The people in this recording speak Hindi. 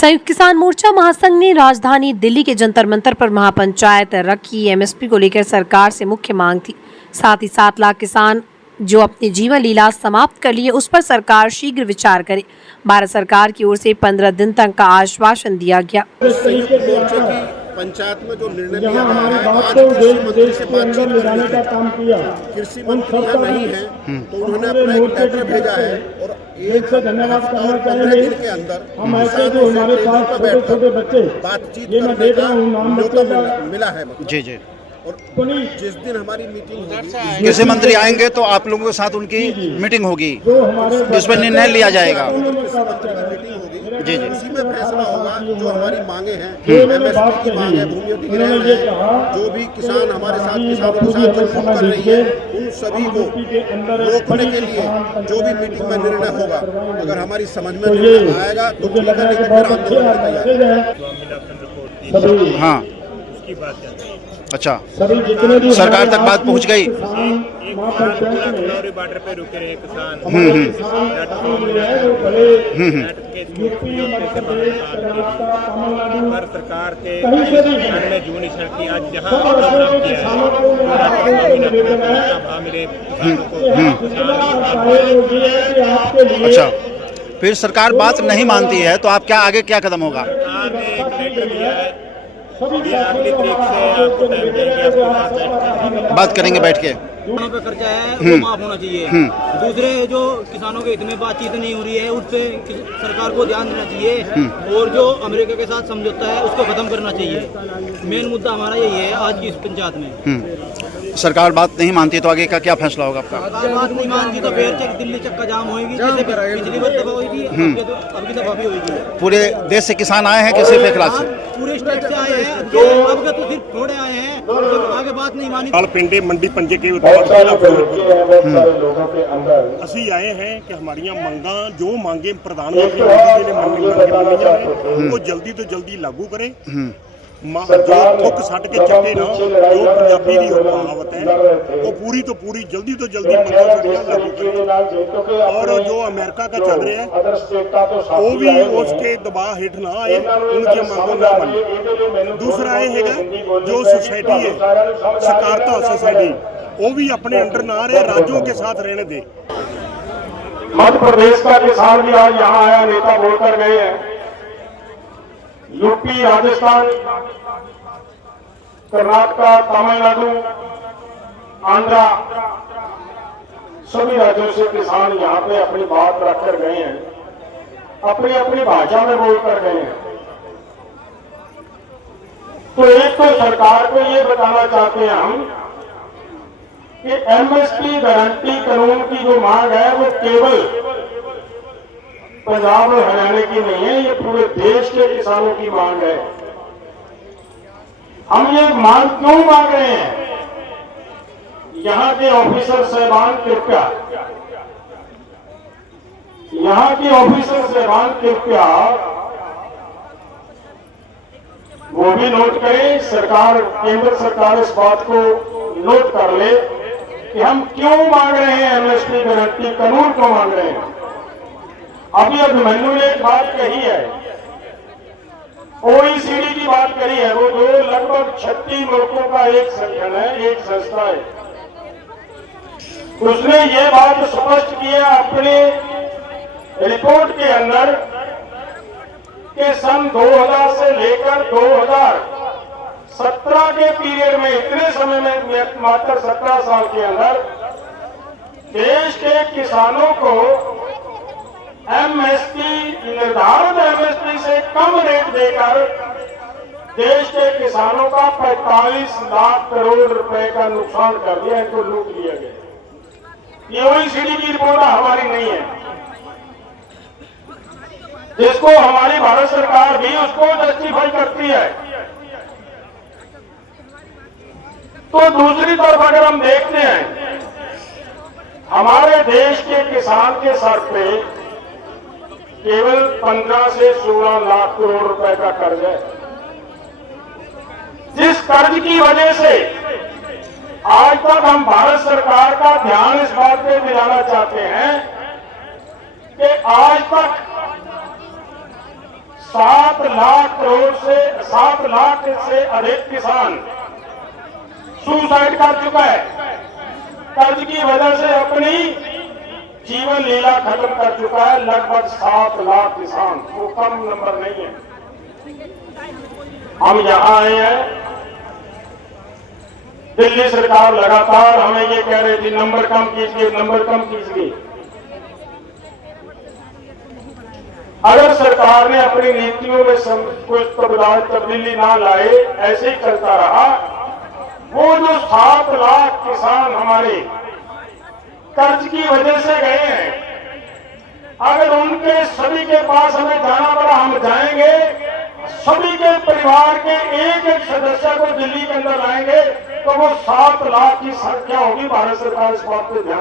संयुक्त किसान मोर्चा महासंघ ने राजधानी दिल्ली के जंतर मंतर पर महापंचायत रखी। एमएसपी को लेकर सरकार से मुख्य मांग थी। साथ ही 7 लाख किसान जो अपनी जीवन लीला समाप्त कर लिए उस पर सरकार शीघ्र विचार करे। भारत सरकार की ओर से 15 दिन तक का आश्वासन दिया गया। संयुक्त मोर्चे की पंचायत में जो निर्णय लिया गया है, आज कृषि मंत्री से बातचीत कृषि मंत्री यहाँ नहीं है तो उन्होंने अपना एक लेटर भेजा है और एक हफ्ता और 15 दिन के अंदर किसानों से टेबल पर बैठकर बातचीत करने का न्योता मिला है। जी जी। और जिस दिन हमारी मीटिंग होगी, कृषि मंत्री आएंगे तो आप लोगों के साथ उनकी मीटिंग होगी, जिसमें निर्णय लिया जाएगा। जी जी, उसी में फैसला होगा जो हमारी मांगे हैं, एमएसपी की मांग है, भूमि अधिग्रहण है, जो भी किसान हमारे साथ किसानों के साथ जो ठग कर रही है उन सभी को रोकने के लिए जो भी मीटिंग में निर्णय होगा, अगर हमारी समझ में निर्णय आएगा तो ठीक है, लेकिन फिर आंदोलन की तैयारी है। हाँ, अच्छा, सरकार तक बात पहुंच गई। बॉर्डर पे रुके रहे किसान पर सरकार के में जून की आज जहाँ मिले अच्छा, फिर सरकार बात नहीं मानती है तो आप क्या आगे क्या कदम होगा? बात करेंगे बैठ के। किसानों पे खर्चा है वो माफ होना चाहिए। दूसरे जो किसानों के हित में बातचीत नहीं हो रही है उस पे सरकार को ध्यान देना चाहिए और जो अमेरिका के साथ समझौता है उसको खत्म करना चाहिए। मेन मुद्दा हमारा यही है आज की इस पंचायत में। सरकार बात नहीं मानती तो आगे का क्या फैसला होगा आपका? बात नहीं मानती तो फिर दिल्ली चक्का जाम होगी, जैसे पिछली बार दफा हुई थी, अबकी दफा भी होगी। पूरे देश से किसान आए हैं कि सिर्फ एक राज्य से? पूरे स्टेट से आए हैं, अब तो सिर्फ थोड़े आए हैं, आगे बात नहीं मानी। पिंडे मंडी पंजे के ਅਸੀਂ ਆਏ हैं कि हमारियां ਮੰਗਾਂ जो मांगे प्रधानमंत्री मोदी जी ने ਮੰਨੀਆਂ हैं वो जल्दी तो जल्दी लागू करे। जो थुक सट के चट्टे ना, जो पंजाबी की कहावत है वो पूरी तो पूरी जल्दी तो जल्दी मंगां सारियां लागू करे और जो अमेरिका का चल रहा है वो भी उसके दबाव हेठ ना आए, उनकी मांगों ना माने। दूसरा ये है जो सोसाइटी है सकारता सोसाइटी वो भी अपने अंडर ना रहे, राज्यों के साथ रहने दे। मध्य प्रदेश का किसान भी आज यहाँ आया, नेता बोलकर गए हैं। यूपी, राजस्थान, कर्नाटक, तमिलनाडु, आंध्रा सभी राज्यों से किसान यहाँ पे अपनी बात रखकर गए हैं, अपनी अपनी भाषा में बोलकर गए हैं। तो एक तो सरकार को ये बताना चाहते हैं हम कि एमएसपी गारंटी कानून की जो मांग है वो केवल पंजाब और हरियाणा की नहीं है, ये पूरे देश के किसानों की मांग है। हम ये मांग क्यों मांग रहे हैं? यहाँ के ऑफिसर साहबान कृपया, यहाँ के ऑफिसर साहबान कृपया वो भी नोट करें, सरकार, केंद्र सरकार इस बात को नोट कर ले कि हम क्यों मांग रहे हैं एमएसपी गारंटी कानून क्यों मांग रहे हैं। अभी अभिमन्यु ने एक बात कही है, ओईसीडी की बात करी है, वो जो लगभग 36 मुल्कों का एक संगठन है, एक संस्था है, उसने ये बात स्पष्ट किया अपने रिपोर्ट के अंदर कि सन 2000 से लेकर 2017 के पीरियड में, इतने समय में, मात्र 17 साल के अंदर देश के किसानों को एमएसपी, निर्धारित एमएसपी से कम रेट देकर देश के किसानों का 45 लाख करोड़ रुपए का नुकसान कर दिया, इनको लूट लिया गया। ये ओईसीडी की रिपोर्ट हमारी नहीं है, जिसको हमारी भारत सरकार भी उसको जस्टिफाई करती है। तो दूसरी तरफ अगर हम देखते हैं, हमारे देश के किसान के सर पे केवल 15 से 16 लाख करोड़ रुपए का कर्ज है, जिस कर्ज की वजह से आज तक हम भारत सरकार का ध्यान इस बात पे दिलाना चाहते हैं कि आज तक 7 लाख से अधिक किसान सुसाइड कर चुका है। कर्ज की वजह से अपनी जीवन लीला खत्म कर चुका है। लगभग 7 लाख किसान, वो कम नंबर नहीं है। हम यहां आए हैं, दिल्ली सरकार लगातार हमें ये कह रही थी नंबर कम कीजिए, नंबर कम कीजिए। अगर सरकार ने अपनी नीतियों में कुछ तब्दीली ना लाए, ऐसे ही चलता रहा, वो जो 7 लाख किसान हमारे कर्ज की वजह से गए हैं, अगर उनके सभी के पास हमें जाना पड़ा, हम जाएंगे, सभी के परिवार के एक एक सदस्य को दिल्ली के अंदर लाएंगे, तो वो 7 लाख की संख्या होगी। भारत सरकार इस बात पे ध्यान